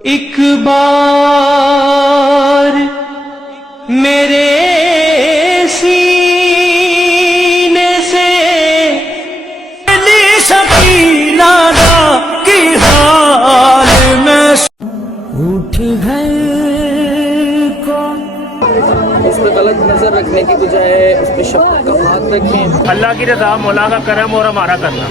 ایک بار میرے سینے سے سکینہ کی حال میں اٹھ گئے کو اس پہ غلط نظر رکھنے کی بجائے اس پہ شفقت کا ہاتھ رکھیں. اللہ کی رضا، مولا کا کرم اور ہمارا کرنا.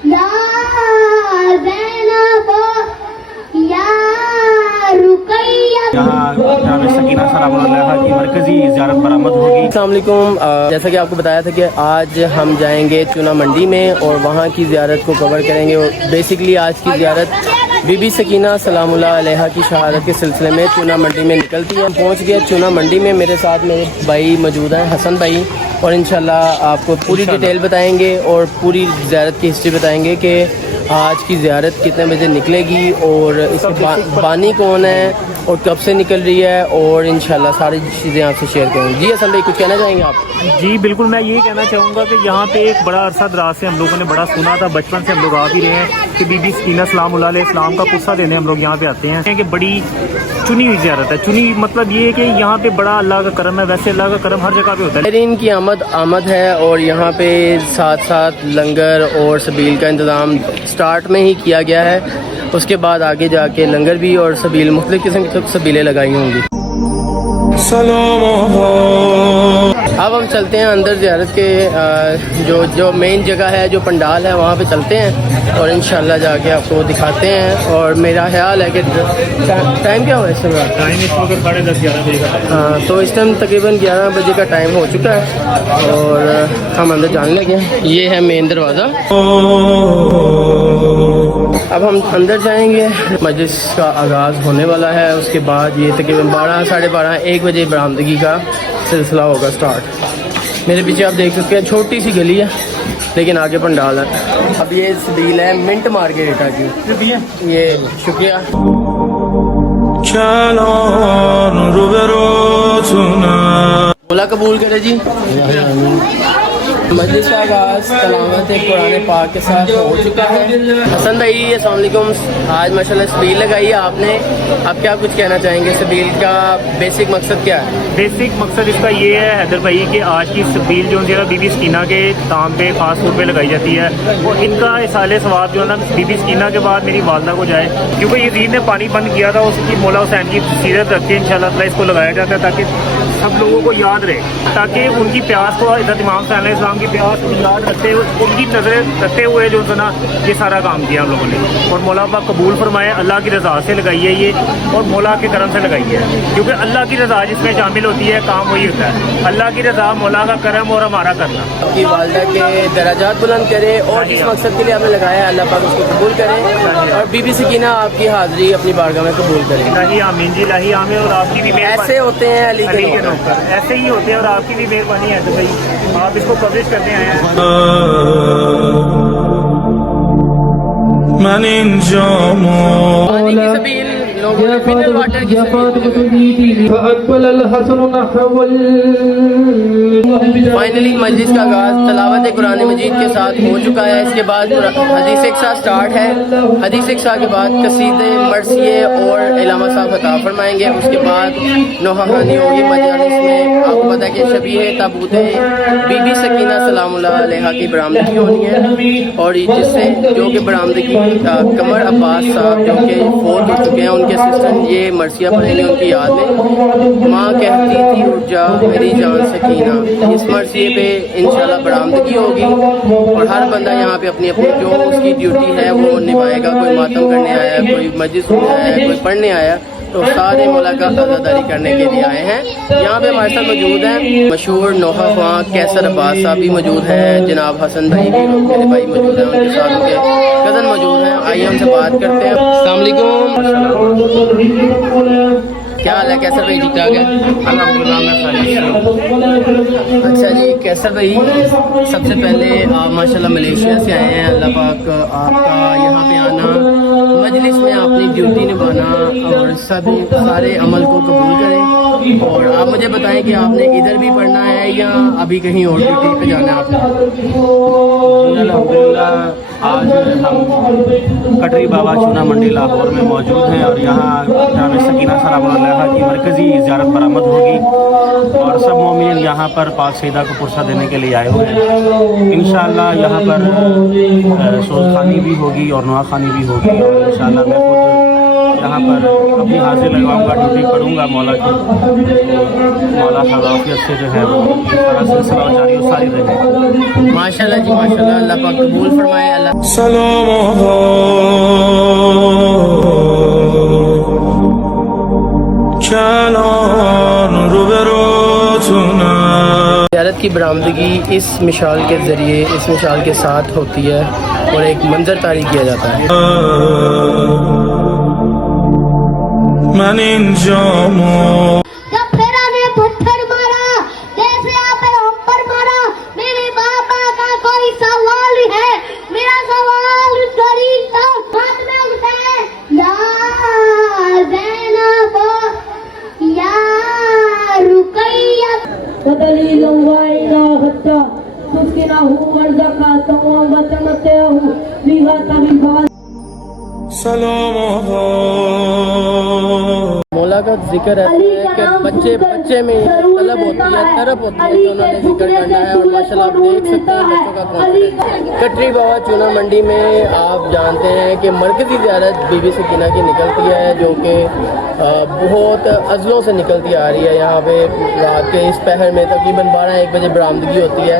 یہاں جناب سکینہ سلام اللہ کی مرکزی زیارت برآمد ہوگی. السلام علیکم. جیسا کہ آپ کو بتایا تھا کہ آج ہم جائیں گے چونا منڈی میں اور وہاں کی زیارت کو کور کریں گے. بیسکلی آج کی زیارت بی بی سکینہ سلام اللہ علیہ کی شہادت کے سلسلے میں چونا منڈی میں نکلتی ہے. ہم پہنچ گئے چونا منڈی میں. میرے ساتھ میرے بھائی موجود ہیں، حسن بھائی، اور انشاءاللہ آپ کو پوری ڈیٹیل بتائیں گے اور پوری زیارت کی ہسٹری بتائیں گے کہ آج کی زیارت کتنے بجے نکلے گی اور اس کے بانی کون ہے اور کب سے نکل رہی ہے، اور انشاءاللہ ساری چیزیں آپ سے شیئر کریں گے. جی حسن بھائی، کچھ کہنا چاہیں گے آپ؟ جی بالکل، میں یہی کہنا چاہوں گا کہ یہاں پہ ایک بڑا عرصہ دراز سے ہم لوگوں نے بڑا سنا تھا، بچپن سے ہم لوگ آ بھی رہے ہیں کہ بی بی سکینہ سلام اللہ علیہ السلام کا قصہ دینے ہم لوگ یہاں پہ آتے ہیں کہ بڑی چنی ہوئی زیارت ہے. چنی مطلب یہ ہے کہ یہاں پہ بڑا اللہ کا کرم ہے. ویسے اللہ کا کرم ہر جگہ پہ ہوتا ہے. ان کی آمد ہے اور یہاں پہ ساتھ ساتھ لنگر اور سبیل کا انتظام سٹارٹ میں ہی کیا گیا ہے. اس کے بعد آگے جا کے لنگر بھی اور سبیل مختلف قسم کی سبیلیں لگائی ہوں گی. اب ہم چلتے ہیں اندر زیارت کے جو مین جگہ ہے، جو پنڈال ہے، وہاں پہ چلتے ہیں اور انشاءاللہ جا کے آپ کو دکھاتے ہیں. اور میرا خیال ہے کہ ٹائم کیا ہوا ہے اس وقت؟ ٹائم اس وقت 10:30-11 بجے کا. ہاں، تو اس ٹائم تقریباً 11 بجے کا ٹائم ہو چکا ہے اور ہم اندر جانے لگے ہیں. یہ ہے مین دروازہ. اب ہم اندر جائیں گے. مجلس کا آغاز ہونے والا ہے. اس کے بعد یہ تقریباً 12 ساڑھے 12 1 بجے برآمدگی کا سلسلہ ہوگا سٹارٹ. میرے پیچھے آپ دیکھ سکتے ہیں چھوٹی سی گلی ہے لیکن آگے پنڈال ہے. اب یہ سبیل ہے منٹ مارکیٹ کی. یہ شکریہ. مولا قبول کرے جی. مجلس کا آغاز تلاوت قرآن پاک کے ساتھ ہو چکا ہے. حسن بھائی السلام علیکم. آج ماشاءاللہ سبیل لگائی ہے آپ نے، آپ کیا کچھ کہنا چاہیں گے؟ سبیل کا بیسک مقصد کیا ہے؟ بیسک مقصد اس کا یہ ہے حیدر بھائی کہ آج کی سبیل جو ہے بی بی سکینہ کے نام پہ خاص طور پہ لگائی جاتی ہے. اور ان کا اصال ثواب جو ہے نا بی بی سکینہ کے بعد میری والدہ کو جائے، کیونکہ یزید نے پانی بند کیا تھا. اس کی مولا حسین کی سیرت رکھ کے انشاءاللہ تعالیٰ اس کو لگایا جاتا ہے تاکہ سب لوگوں کو یاد رہے، تاکہ ان کی پیاس کو حضرت امام صلی اللہ علیہ وسلم کی پیاس کو یاد رکھتے ہوئے ان کی نظریں رکھتے ہوئے جو ہے نا یہ سارا کام کیا ہم لوگوں نے. اور مولا پاک قبول فرمائے. اللہ کی رضا سے لگائی ہے یہ اور مولا کے کرم سے لگائی ہے، کیونکہ اللہ کی رضا جس میں شامل ہوتی ہے کام وہی ہوتا ہے. اللہ کی رضا، مولا کا کرم اور ہمارا کرنا. آپ کی والدہ کے درجات بلند کرے اور جس مقصد کے لیے آپ نے لگایا ہے اللہ پاک اس کو قبول کرے اور بی بی سکینہ آپ کی حاضری اپنی بارگاہ میں قبول کرے. الہی آمین جی، الہی آمین. اور آپ کی بھی ایسے ہوتے ہیں علی کے نوکر، ایسے ہی ہوتے ہیں اور آپ کی بھی مہربانی ہے تو بھائی آپ اس کو کوشش کرتے آئے ہیں. من اینجا پانی کی سبیل لوگوں نے منرل واٹر کی فائنلی مجلس کا آغاز تلاوت قرآن مجید کے ساتھ ہو چکا ہے. اس کے بعد حدیث اقصا سٹارٹ ہے. حدیث اقصا کے بعد قصیدے، مرثیے اور علامہ صاحب خطاب فرمائیں گے. اس کے بعد نوحہ خوانی ہوگی مجلس میں. آپ کو پتا ہے کہ شبیہ تابوت بی بی سکینہ سلام اللہ علیہ کی برآمدگی ہونی ہے اور جس سے جو کہ برآمدگی قمر عباس صاحب جو کہ فوت ہو چکے ہیں ان کے اسسٹنٹ یہ مرثیہ پڑھیں گے ان کی یاد میں. ماں کہتی تھی اٹھ جا میری جان سکینہ. اس مرثیے پہ انشاءاللہ برآمدگی ہوگی اور ہر بندہ یہاں پہ اپنی اپنی جو اس کی ڈیوٹی ہے وہ نبھائے گا. کوئی ماتم کرنے آیا ہے، کوئی مجلس سننے آیا ہے، کوئی پڑھنے آیا، تو سارے ملاقات عزاداری کرنے کے لیے آئے ہیں. یہاں پہ ہمارے ساتھ موجود ہیں مشہور نوحہ خواں کیسر عباس صاحب بھی موجود ہیں. جناب حسن بھائی بھی میرے بھائی موجود ہیں، ان کے ساتھ ان کے کزن موجود ہیں. آئیے ہم سے بات کرتے ہیں. السلام علیکم. کیا حال ہے کیسر بھائی؟ ٹھیک ٹھاک ہے الحمدللہ میں خیریت. اچھا جی کیسر بھائی، سب سے پہلے آپ ماشاءاللہ ملیشیا سے آئے ہیں. اللہ پاک آپ کا یہاں پہ آنا، مجلس میں اپنی ڈیوٹی نبھانا اور سارے عمل کو قبول کریں. اور آپ مجھے بتائیں کہ آپ نے ادھر بھی پڑھنا ہے یا ابھی کہیں اور ڈیوٹی پہ جانا ہے آپ نے؟ الحمدللہ आज हम कटरी बाबा चूना मंडी लाहौर में मौजूद हैं और यहाँ जनाब सकीना सलामुल्लाह की मरकज़ी ज़ियारत बरामद होगी और सब मोमिन यहाँ पर पाक सईदा को पुरसा देने के लिए आए हुए हैं। इंशाअल्लाह यहाँ पर सोज़खानी भी होगी और नुआखानी भी होगी और इंशाअल्लाह मैं खुद यहाँ पर अपनी हाजिर लगाऊंगा, ड्यूटी पढ़ूंगा मौला की। मौला खदाफियत से जो है वो सारा सिलसिला जारी और सारी रहे। माशाल्लाह जी माशाल्लाह, अल्लाह पाक कबूल फरमाए। अल्लाह सलाम चलान रुबरो सुना। ज़ियारत की बरामदगी इस मिशाल के ज़रिए, इस मिशाल के साथ होती है और एक मंजर तारी किया जाता है। من इंजामो जब फिरा ने पत्थर मारा, जैसे आप पर मारा, मेरे बाबा का कोई सवाल है, मेरा सवाल गरीब था, हाथ में उठाए, या ज़ैनब, या रुकैया, ودليل وإلى غدا تسكنه ورزقته وتمتعه بها طبيبا سلام मौला का जिक्र ऐसा है कि बच्चे बच्चे में तलब होती है, तरफ होती है, तो उन्होंने जिक्र करना है। और माशाल्लाह आप देख सकते हैं बच्चों का कॉन्फिडेंस। कटरी बाबा चूना मंडी में आप जानते हैं कि मरकज़ी ज़ियारत बीबी सकीना की निकलती है, जो कि बहुत अज़लों से निकलती आ रही है। यहाँ पे रात के इस पहर में तकरीबन 12-1 बजे बरामदगी होती है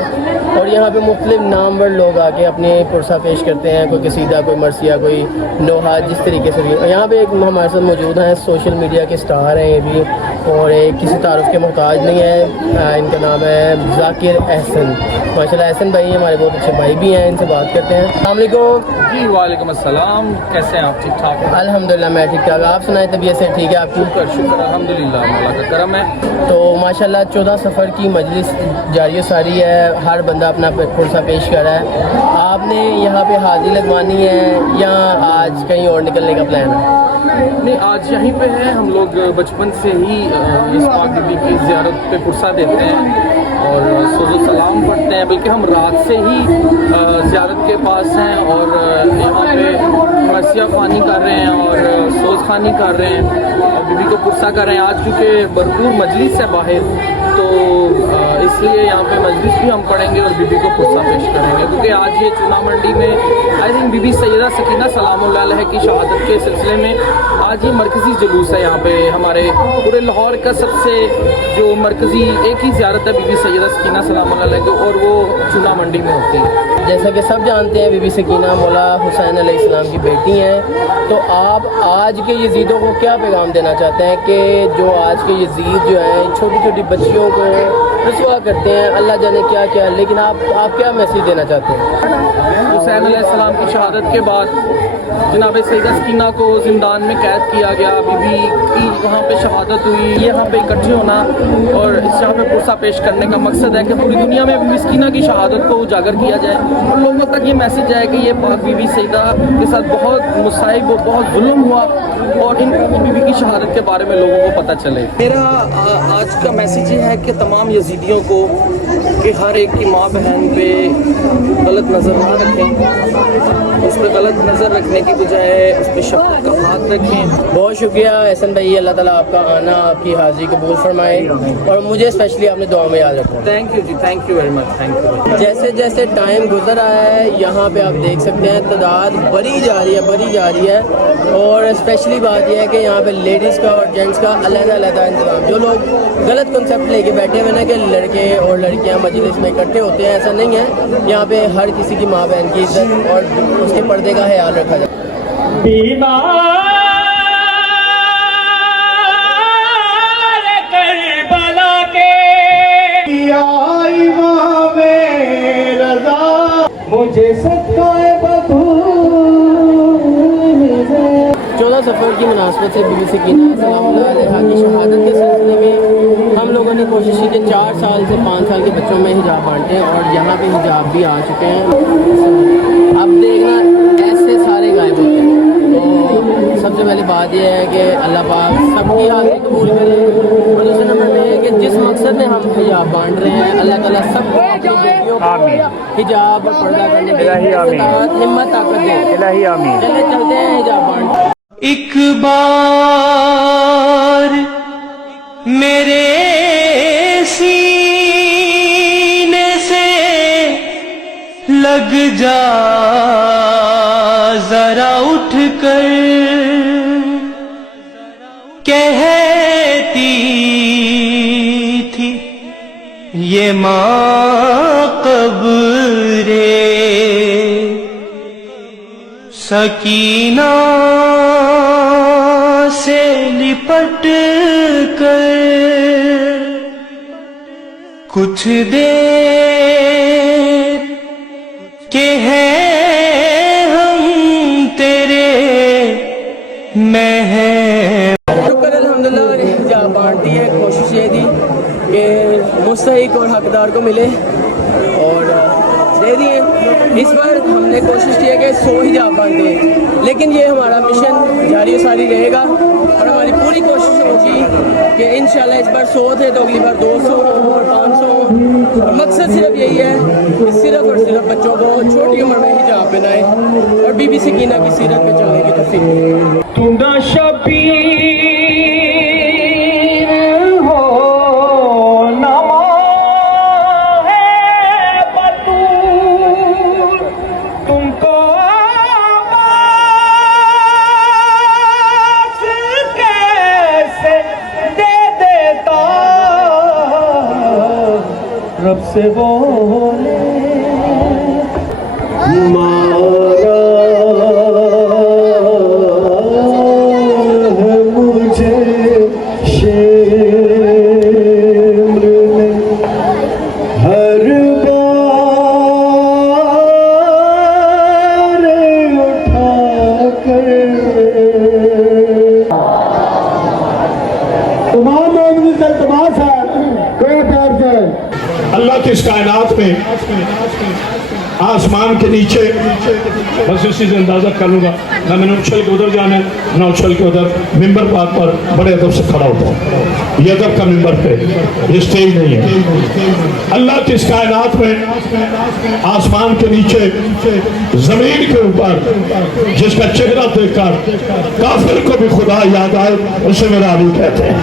और यहाँ पे मुख्तलिफ नामवर लोग आके अपने पुरसा पेश करते हैं, कोई कसीदा, कोई मरसिया, कोई नोहा, जिस तरीके से भी। यहाँ पे एक हमारे साथ मौजूद हैं, सोशल मीडिया के स्टार हैं ये भी, और एक किसी तारुफ के मोहताज नहीं है। इनका नाम है ज़ाकिर अहसन। माशाल्लाह अहसन भाई हमारे बहुत अच्छे भाई भी हैं, इनसे बात करते हैं। अस्सलाम वालेकुम। जी वालेकुम अस्सलाम, कैसे हैं आप? ठीक ठाक हैं? अल्हम्दुलिल्लाह मैं ठीक ठाक। आप सुनाएं, तबीयत से ठीक है आपकी? शुक्र अल्हम्दुलिल्लाह, मौला का करम है। तो माशाल्लाह 14 सफ़र की मजलिस जारी सारी है, हर बंदा अपना पुरसा पेश कर रहा है। आपने यहाँ पे हाजिरी लगवानी है या आज कहीं और निकलने का प्लान है? नहीं, आज यहीं पे है। हम लोग बचपन से ही इस पाक बीबी की ज़ियारत पे पुरसा देते हैं और सोज़ो सलाम पढ़ते हैं, बल्कि हम रात से ही ज़ियारत के पास हैं और यहाँ पे मरसिया ख़ानी कर रहे हैं और सोज़ ख़ानी कर रहे हैं और बीबी को पुरसा कर रहे हैं। आज क्योंकि भरपूर मजलिस है बाहर, तो इसलिए यहाँ पे मजलिस भी हम पढ़ेंगे और बीबी को पुरसा पेश करेंगे, क्योंकि आज ये चूना मंडी में आई थिंक बीबी सैयदा सकीना सलामुल्लाह अलैहा की शहादत के सिलसिले में आज ये मरकज़ी जुलूस है। यहाँ पे हमारे पूरे लाहौर का सबसे जो मरकज़ी एक ही ज़ियारत है बीबी सैयदा सकीना सलामुल्लाह अलैहा की, और वो चूना मंडी में होती है। जैसा कि सब जानते हैं बीबी सकीना मौला हुसैन अलैहिस्सलाम की बेटी हैं, तो आप आज के यजीदों को क्या पैगाम देना चाहते हैं कि जो आज के यजीद जो हैं छोटी छोटी बच्चियों को रसवा करते हैं, अल्लाह जाने क्या क्या, लेकिन आप क्या मैसेज देना चाहते हैं? हुसैन अलैहिस्सलाम की शहादत के बाद जनाब सैयदा सकीना को ज़िंदान में कैद किया गया, बीबी की वहाँ पे शहादत हुई। यहाँ पे इकट्ठे होना और इस यहाँ पे पुरसा पेश करने का मकसद है कि पूरी दुनिया में बीबी सकीना की शहादत को उजागर किया जाए और लोगों तक ये मैसेज जाए कि ये पाक बीबी सैयदा के साथ बहुत मुसाइब, बहुत जुल्म हुआ और इन बीबी की शहादत के बारे में लोगों को पता चले। मेरा आज का मैसेज ये है कि तमाम यजीदियों को कि हर एक की माँ बहन पे गलत नज़र ना रखें, उस पर गलत नज़र रखने की बजाय उस पर शफ़क़त का हाथ रखें। बहुत शुक्रिया एहसन भाई, अल्लाह ताला आपका आना, आपकी हाज़िरी कबूल फरमाए और मुझे स्पेशली आपने दुआ में याद रखा। Thank you ji, thank you very much, thank you. जैसे जैसे टाइम गुजर रहा है यहाँ पे आप देख सकते हैं तादाद बढ़ी जा रही है और स्पेशली बात यह है कि यहाँ पे लेडीज़ का और जेंट्स का अलग-अलग इंतज़ाम। जो लोग गलत कंसेप्ट लेके बैठे हुए ना कि लड़के और लड़कियाँ मजलिस में इकट्ठे होते हैं, ऐसा नहीं है। यहाँ पे हर किसी की माँ बहन की इज्जत और उसके पर्दे का ख्याल रखा जाए। करबला के आई वहाँ में रज़ा मुझे सत्ताए चौदह सफ़र की मुनासबत से बीबी सकीना सलामुल्लाह अलैहा की शहादत के सिलसिले में हम लोगों ने कोशिश की कि 4 साल से 5 साल के बच्चों में हिजाब बांटें और यहाँ पे हिजाब भी आ चुके हैं। अब देखना ऐसे सारे गायब होते हैं। तो सबसे पहली बात यह है कि अल्लाह पाक सबकी हाज़िरी कबूल करे और दूसरे नंबर में है कि जिस मकसद में हम हिजाब बांट रहे हैं, अल्लाह ताला सबको अपनी बेटियों آمین حجاب اور پردہ کرنے کی الہی آمین استطاعت ہمت طاقت دے الہی آمین چلے چلتے ہیں حجاب بانٹ ایک بار میرے سینے سے لگ جا ذرا اٹھ کر کہتی تھی یہ ماں قبرے سکینہ سے لپٹ کر کچھ دیر کے ہیں ہم تیرے شکر الحمدللہ حجاب بانٹ دی ہے. کوشش یہ تھی کہ مستحق اور حقدار کو ملے اور دے دیے. اس بار ہم نے کوشش کی ہے کہ 100 حجاب بانٹ دیں لیکن یہ ہمارا مشن جاری و ساری رہے گا اور ہماری پوری کوشش ہوگی کہ انشاءاللہ اس بار 100 تھے تو اگلی بار 200 اور 500. اور مقصد صرف یہی ہے کہ صرف اور صرف بچوں کو چھوٹی عمر میں حجاب پہنائیں اور بی بی سکینہ کی سیرت پہ چلنے کی توفیق دیں. تو نہ شبیر ہو نہ ماہ بطول تم کو آواز کیسے دے دیتا رب سے بولے مارا اللہ کی اس کائنات میں آسمان کے نیچے بس اسی سے اندازہ کر لوں گا نہ میں نے اچھل کے ادھر جانا ہے نہ اچھل کے ادھر. ممبر پاک پر بڑے ادب سے کھڑا ہوتا ہوں. یہ ادب کا ممبر پہ یہ اسٹیج نہیں ہے. اللہ کی اس کائنات میں آسمان کے نیچے زمین کے اوپر جس کا چہرہ دیکھ کر کافر کو بھی خدا یاد آئے اسے میرا علی کہتے ہیں.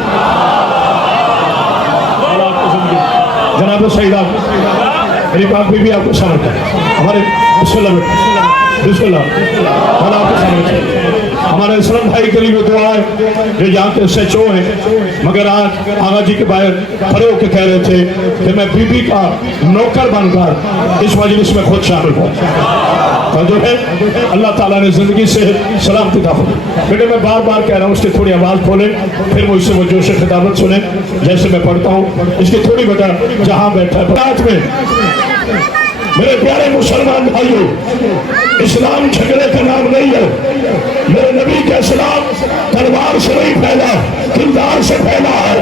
جناب سیدہ میری پاک بی بی آپ کو سمجھ ہے ہمارے بسم اللہ بسم اللہ آپ کو سمجھ ہے. ہمارے اسلام بھائی کے لیے دعا ہے جو یہاں کے SHO ہیں مگر آج آغا جی کے باہر کھڑے ہو کے کہہ رہے تھے کہ میں بی بی کا نوکر بن کر اس مجلس میں خود شامل ہوں. جو ہے اللہ تعالیٰ نے زندگی سے سلامتی عطا فرمائے. بیٹے میں بار بار کہہ رہا ہوں اس کی تھوڑی آواز کھولیں پھر مجھ سے وہ جوش خطابت سنیں جیسے میں پڑھتا ہوں. اس کی تھوڑی وجہ جہاں بیٹھا ہے رات میں میرے پیارے مسلمان بھائیوں اسلام جھگڑے کا نام نہیں ہے. میرے نبی کا اسلام تلوار سے نہیں پھیلا کردار سے پھیلا ہے.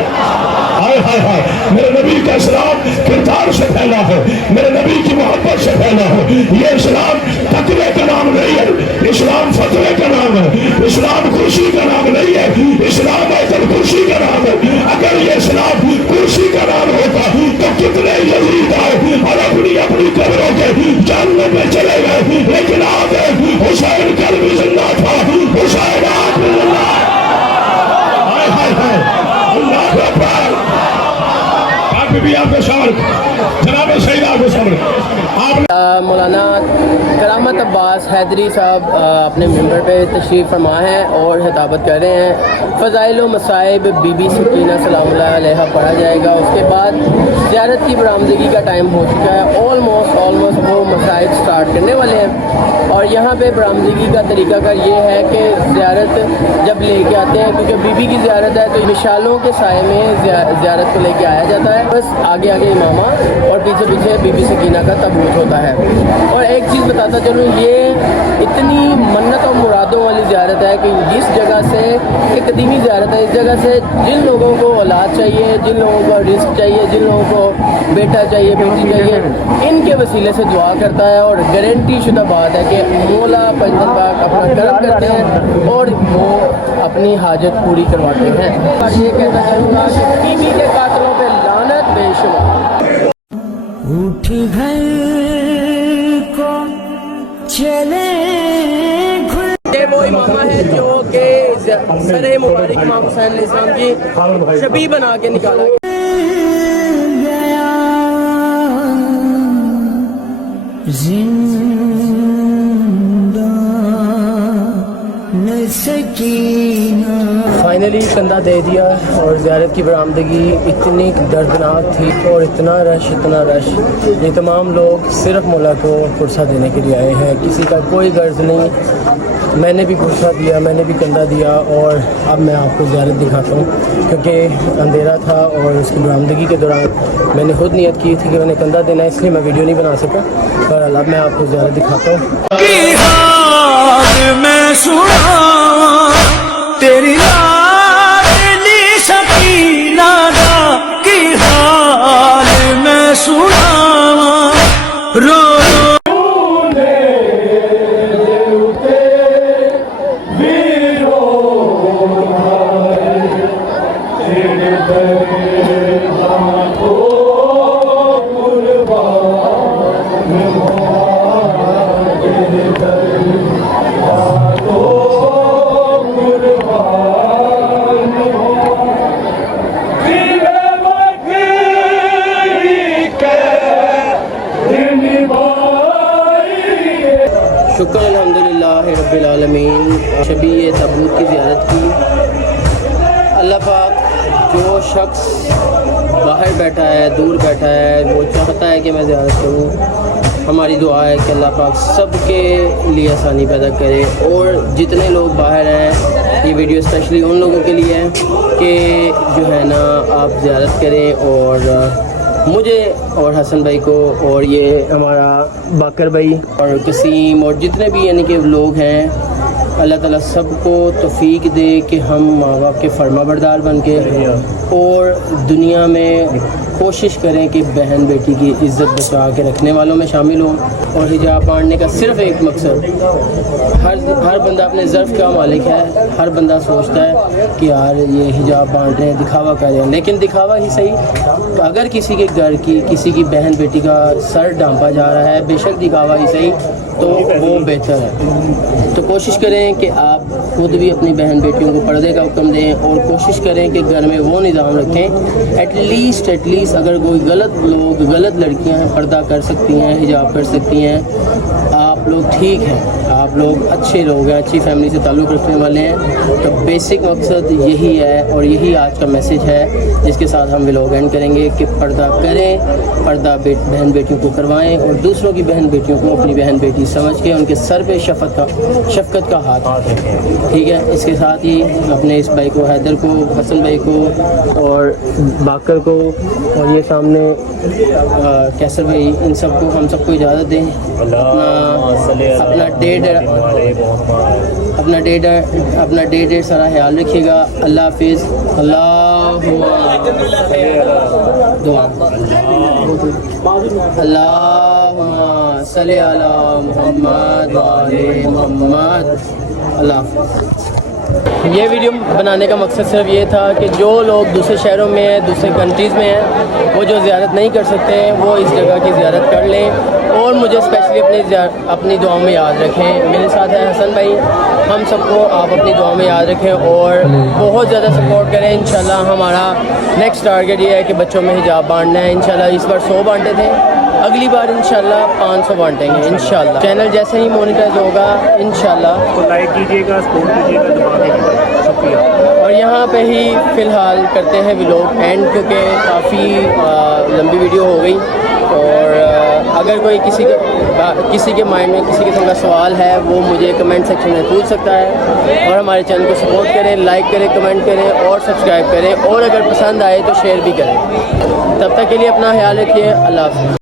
ہائے ہائے ہائے میرے نبی کا اسلام کردار سے پھیلا ہے. میرے نبی کی محبت سے پھیلا ہے. یہ اسلام تقوی کا نام نہیں ہے. اسلام فتوے کا نام ہے. اسلام کرسی کا نام نہیں ہے. اسلام ایتل کرسی کا نام ہے. اگر یہ اسلام کرسی کا نام ہوتا تو کتنے یزید آئے اور اپنی اپنی قبروں کے جاننے میں چلے گئے. لیکن آپ حسین کل بھی زندہ تھا. حسین آج بھی زندہ ہے. ہائے ہائے ہائے اللہ اکبر. آپ بھی آپ کو شامل جناب سیدہ آپ کو شامل مولانا کرامت عباس حیدری صاحب اپنے ممبر پہ تشریف فرما ہیں اور خطابت کر رہے ہیں. فضائل و مصائب بی بی سکینہ سلام اللہ علیہ پڑھا جائے گا. اس کے بعد زیارت کی برآمدگی کا ٹائم ہو چکا ہے. آلموسٹ وہ مصائب سٹارٹ کرنے والے ہیں اور یہاں پہ برآمدگی کا طریقہ کار یہ ہے کہ زیارت جب لے کے آتے ہیں کیونکہ بی بی کی زیارت ہے تو مشالوں کے سائے میں زیارت کو لے کے آیا جاتا ہے. بس آگے آگے امامہ اور پیچھے پیچھے بی بی سکینہ کا تابوت ہوتا ہے. اور ایک چیز بتاتا چلوں یہ اتنی منت اور مرادوں والی زیارت ہے کہ اس جگہ سے ایک قدیمی زیارت ہے. اس جگہ سے جن لوگوں کو اولاد چاہیے جن لوگوں کو رزق چاہیے جن لوگوں کو بیٹا چاہیے بیٹی چاہیے ان کے وسیلے سے دعا کرتا ہے اور گارنٹی شدہ بات ہے کہ مولا پنجتن پاک اپنا کرم کرتے ہیں اور وہ اپنی حاجت پوری کرواتے ہیں. یہ کہنا چاہوں گا کہ بی بی کے قاتلوں پہ لعنت بے شمار. उठ घर को चले ये वो इमामा है जो कि सरे मुबारक इमाम हुसैन अलैहिस्सलाम की शबी बना के निकाला गया जिंदा न सकीना। फाइनली कंधा दे दिया और ज़ियारत की बरामदगी इतनी दर्दनाक थी और इतना रश ये तमाम लोग सिर्फ मौला को पुरसा देने के लिए आए हैं, किसी का कोई गर्ज नहीं। मैंने भी पुरसा दिया, मैंने भी कंधा दिया और अब मैं आपको ज़ियारत दिखाता हूँ क्योंकि अंधेरा था और उसकी बरामदगी के दौरान मैंने खुद नियत की थी कि मैंने कंधा देना है, इसलिए मैं वीडियो नहीं बना सका। और अब मैं आपको ज़ियारत दिखाता हूँ। तेरी लाडली सकीना दा की हाल मैं सुनावा रो शुक्र अल्हम्दुलिल्लाह रब्बिल आलमीन। शबी तबूत की ज़ियारत की। अल्लाह पाक जो शख्स बाहर बैठा है, दूर बैठा है, वो चाहता है कि मैं ज़ियारत करूँ। हमारी दुआ है कि अल्लाह पाक सबके लिए आसानी पैदा करे और जितने लोग बाहर हैं, ये वीडियो स्पेशली उन लोगों के लिए है कि जो है ना आप ज़ियारत करें और मुझे और हसन भाई को और ये हमारा बाकर भाई और कसीम और जितने भी यानी कि लोग हैं, अल्लाह ताला सबको तौफीक दे कि हम माँ बाप के फर्माबरदार बन के और दुनिया में कोशिश करें कि बहन बेटी की इज़्ज़त बचा के रखने वालों में शामिल हों। और हिजाब बांटने का सिर्फ़ एक मकसद, हर बंदा अपने ज़र्फ़ का मालिक है, हर बंदा सोचता है कि यार ये हिजाब बांट रहे हैं, दिखावा कर रहे हैं, लेकिन दिखावा ही सही। तो अगर किसी के घर की किसी की बहन बेटी का सर ढांपा जा रहा है, बेशक दिखावा ही सही, तो वो बेहतर है। तो कोशिश करें कि आप खुद भी अपनी बहन बेटियों को पर्दे का हुक्म दें और कोशिश करें कि घर में वो निज़ाम रखें एटलीस्ट अगर कोई गलत लड़कियां हैं पर्दा कर सकती हैं, हिजाब कर सकती हैं, आप लोग ठीक हैं, आप लोग अच्छे लोग हैं, अच्छी फैमिली से ताल्लुक़ रखने वाले हैं। तो बेसिक मकसद यही है और यही आज का मैसेज है जिसके साथ हम व्लॉग एंड करेंगे कि पर्दा करें, पर्दा बहन बेटियों को करवाएं और दूसरों की बहन बेटियों को अपनी बहन बेटी समझ के उनके सर पे शफकत का हाथ रखें। ठीक है, इसके साथ ही अपने इस भाई को, हैदर को, हसन भाई को और बाकर को और ये सामने कैसर भाई, इन सबको हम सबको इजाज़त दें। अपना डेढ़ सारा ख्याल रखिएगा। अल्लाह हाफिज़। अल्लाहुम्मा सल्ली अला मुहम्मद व आले मुहम्मद। अल्लाह हाफिज़। ये वीडियो बनाने का मकसद सिर्फ ये था कि जो लोग दूसरे शहरों में हैं, दूसरे कंट्रीज़ में हैं, वो जो ज़ियारत नहीं कर सकते हैं वो इस जगह की ज़ियारत कर लें और मुझे स्पेशली अपनी दुआओं में याद रखें। मेरे साथ है हसन भाई, हम सबको आप अपनी दुआओं में याद रखें और बहुत ज़्यादा सपोर्ट करें। इंशाल्लाह हमारा नेक्स्ट टारगेट ये है कि बच्चों में हिजाब बांटना है। इंशाल्लाह इस बार 100 बांटे थे, अगली बार इंशाल्लाह 500 बांटेंगे इंशाल्लाह। चैनल जैसे ही मोनेटाइज होगा इंशाल्लाह तो लाइक कीजिएगा, सपोर्ट कीजिएगा, दबा दीजिएगा। शुक्रिया। और यहाँ पे ही फ़िलहाल करते हैं व्लॉग एंड क्योंकि काफ़ी लंबी वीडियो हो गई और अगर कोई किसी के माइंड में किसी किस्म का सवाल है वो मुझे कमेंट सेक्शन में पूछ सकता है और हमारे चैनल को सपोर्ट करें, लाइक करें, कमेंट करें और सब्सक्राइब करें और अगर पसंद आए तो शेयर भी करें। तब तक के लिए अपना ख्याल रखिए। अल्लाह हाफ़िज़।